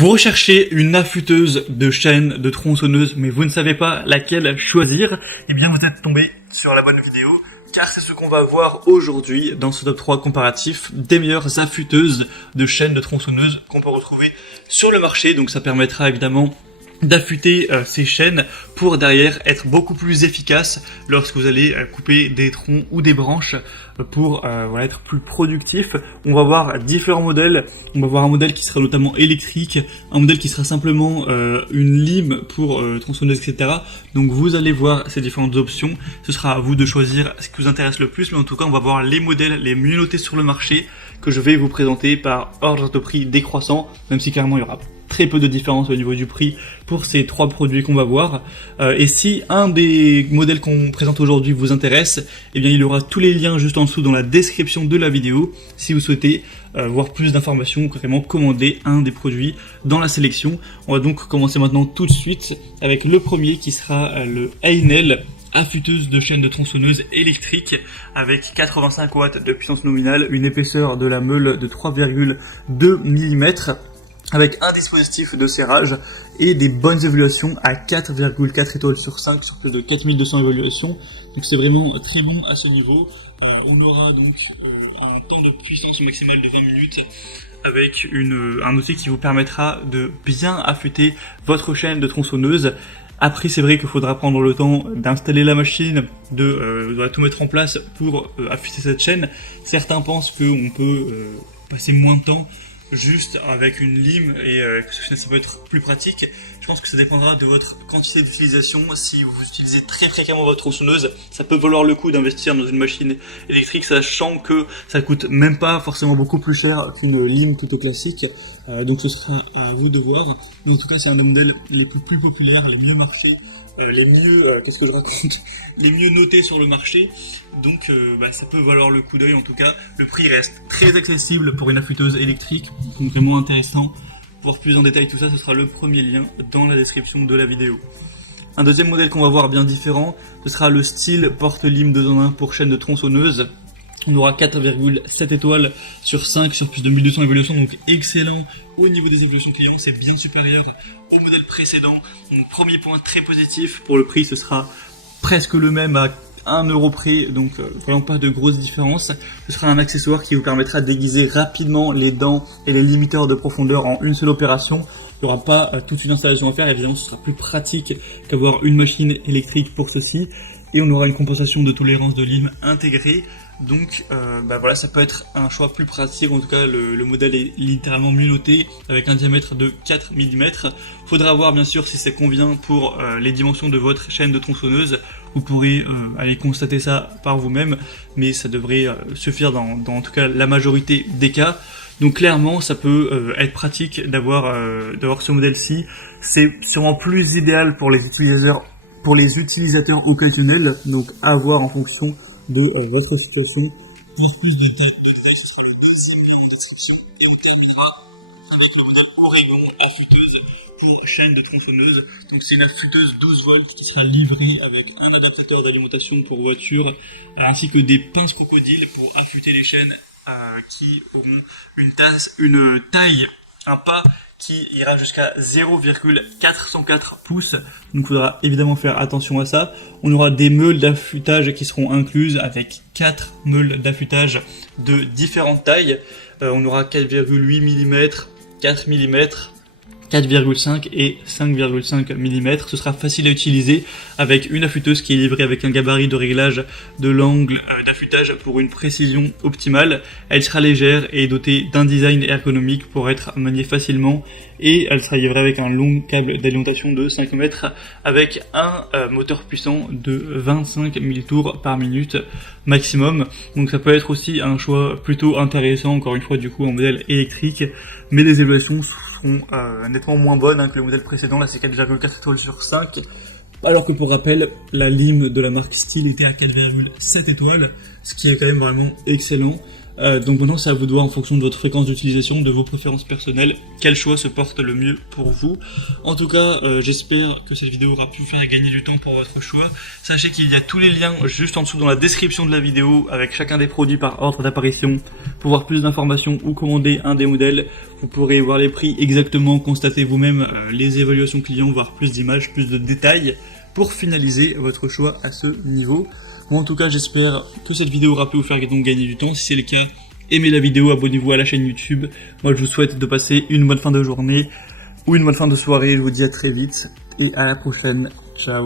Vous recherchez une affûteuse de chaîne, de tronçonneuse, mais vous ne savez pas laquelle choisir? Eh bien, vous êtes tombé sur la bonne vidéo, car c'est ce qu'on va voir aujourd'hui dans ce top 3 comparatif des meilleures affûteuses de chaîne, de tronçonneuse qu'on peut retrouver sur le marché. Donc ça permettra évidemment d'affûter ces chaînes pour derrière être beaucoup plus efficace lorsque vous allez couper des troncs ou des branches pour voilà, être plus productif. On va voir différents modèles. On va voir un modèle qui sera notamment électrique, un modèle qui sera simplement une lime pour tronçonneuse, etc. Donc vous allez voir ces différentes options. Ce sera à vous de choisir ce qui vous intéresse le plus, mais en tout cas on va voir les modèles les mieux notés sur le marché que je vais vous présenter par ordre de prix décroissant, même si clairement il y aura très peu de différence au niveau du prix pour ces trois produits qu'on va voir. Et si un des modèles qu'on présente aujourd'hui vous intéresse, eh bien il y aura tous les liens juste en dessous dans la description de la vidéo si vous souhaitez voir plus d'informations ou carrément commander un des produits dans la sélection. On va donc commencer maintenant tout de suite avec le premier qui sera le Einel affûteuse de chaîne de tronçonneuse électrique avec 85 watts de puissance nominale, une épaisseur de la meule de 3,2 mm, avec un dispositif de serrage et des bonnes évaluations à 4,4 étoiles sur 5 sur plus de 4200 évaluations. Donc c'est vraiment très bon à ce niveau. On aura donc un temps de puissance maximale de 20 minutes avec un outil qui vous permettra de bien affûter votre chaîne de tronçonneuse. Après, c'est vrai qu'il faudra prendre le temps d'installer la machine, de tout mettre en place pour affûter cette chaîne. Certains pensent qu'on peut passer moins de temps juste avec une lime et que ça peut être plus pratique. Je pense que ça dépendra de votre quantité d'utilisation. Si vous utilisez très fréquemment votre tronçonneuse, ça peut valoir le coup d'investir dans une machine électrique, sachant que ça coûte même pas forcément beaucoup plus cher qu'une lime plutôt classique. Donc ce sera à vous de voir. Mais en tout cas, c'est un des modèles les plus populaires, les mieux marchés, les mieux, les mieux notés sur le marché. Donc ça peut valoir le coup d'œil. En tout cas, le prix reste très accessible pour une affûteuse électrique. Donc vraiment intéressant. Pour voir plus en détail tout ça, ce sera le premier lien dans la description de la vidéo. Un deuxième modèle qu'on va voir bien différent, ce sera le style porte-lime 2 en 1 pour chaîne de tronçonneuse. On aura 4,7 étoiles sur 5 sur plus de 1200 évaluations, donc excellent au niveau des évaluations clients, c'est bien supérieur au modèle précédent. Donc premier point très positif, pour le prix ce sera presque le même à 1 euro près, donc vraiment pas de grosse différence. Ce sera un accessoire qui vous permettra de déguiser rapidement les dents et les limiteurs de profondeur en une seule opération. Il n'y aura pas toute une installation à faire, évidemment ce sera plus pratique qu'avoir une machine électrique pour ceci. Et on aura une compensation de tolérance de lime intégrée. Donc voilà, ça peut être un choix plus pratique. En tout cas, le modèle est littéralement mieux noté avec un diamètre de 4 mm. Faudra voir bien sûr si ça convient pour les dimensions de votre chaîne de tronçonneuse. Vous pourrez aller constater ça par vous-même, mais ça devrait suffire dans en tout cas la majorité des cas. Donc clairement, ça peut être pratique d'avoir ce modèle-ci. C'est sûrement plus idéal pour les utilisateurs occasionnels, donc à voir en fonction de votre situation. Plus de détails sur le deuxième lien de description et on terminera avec le modèle Oregon affûteuse pour chaîne de tronçonneuse. Donc c'est une affûteuse 12 volts qui sera livrée avec un adaptateur d'alimentation pour voiture ainsi que des pinces crocodiles pour affûter les chaînes qui auront une taille, un pas qui ira jusqu'à 0,404 pouces. Donc il faudra évidemment faire attention à ça. On aura des meules d'affûtage qui seront incluses avec 4 meules d'affûtage de différentes tailles. On aura 4,8 mm, 4 mm, 4,5 et 5,5 mm. Ce sera facile à utiliser avec une affûteuse qui est livrée avec un gabarit de réglage de l'angle d'affûtage pour une précision optimale. Elle sera légère et dotée d'un design ergonomique pour être maniée facilement et elle sera livrée avec un long câble d'alimentation de 5 mètres avec un moteur puissant de 25 000 tours par minute maximum. Donc ça peut être aussi un choix plutôt intéressant, encore une fois du coup en modèle électrique, mais les évaluations seront nettement moins bonnes que le modèle précédent. Là c'est 4,4 étoiles sur 5, alors que pour rappel la lime de la marque Stihl était à 4,7 étoiles, ce qui est quand même vraiment excellent. Donc maintenant c'est à vous de voir en fonction de votre fréquence d'utilisation, de vos préférences personnelles, quel choix se porte le mieux pour vous. En tout cas, j'espère que cette vidéo aura pu vous faire gagner du temps pour votre choix. Sachez qu'il y a tous les liens juste en dessous dans la description de la vidéo avec chacun des produits par ordre d'apparition. Pour voir plus d'informations ou commander un des modèles, vous pourrez voir les prix exactement, constater vous-même les évaluations clients, voir plus d'images, plus de détails pour finaliser votre choix à ce niveau. Bon, en tout cas, j'espère que cette vidéo aura pu vous faire donc gagner du temps. Si c'est le cas, aimez la vidéo, abonnez-vous à la chaîne YouTube. Moi, je vous souhaite de passer une bonne fin de journée ou une bonne fin de soirée. Je vous dis à très vite et à la prochaine. Ciao.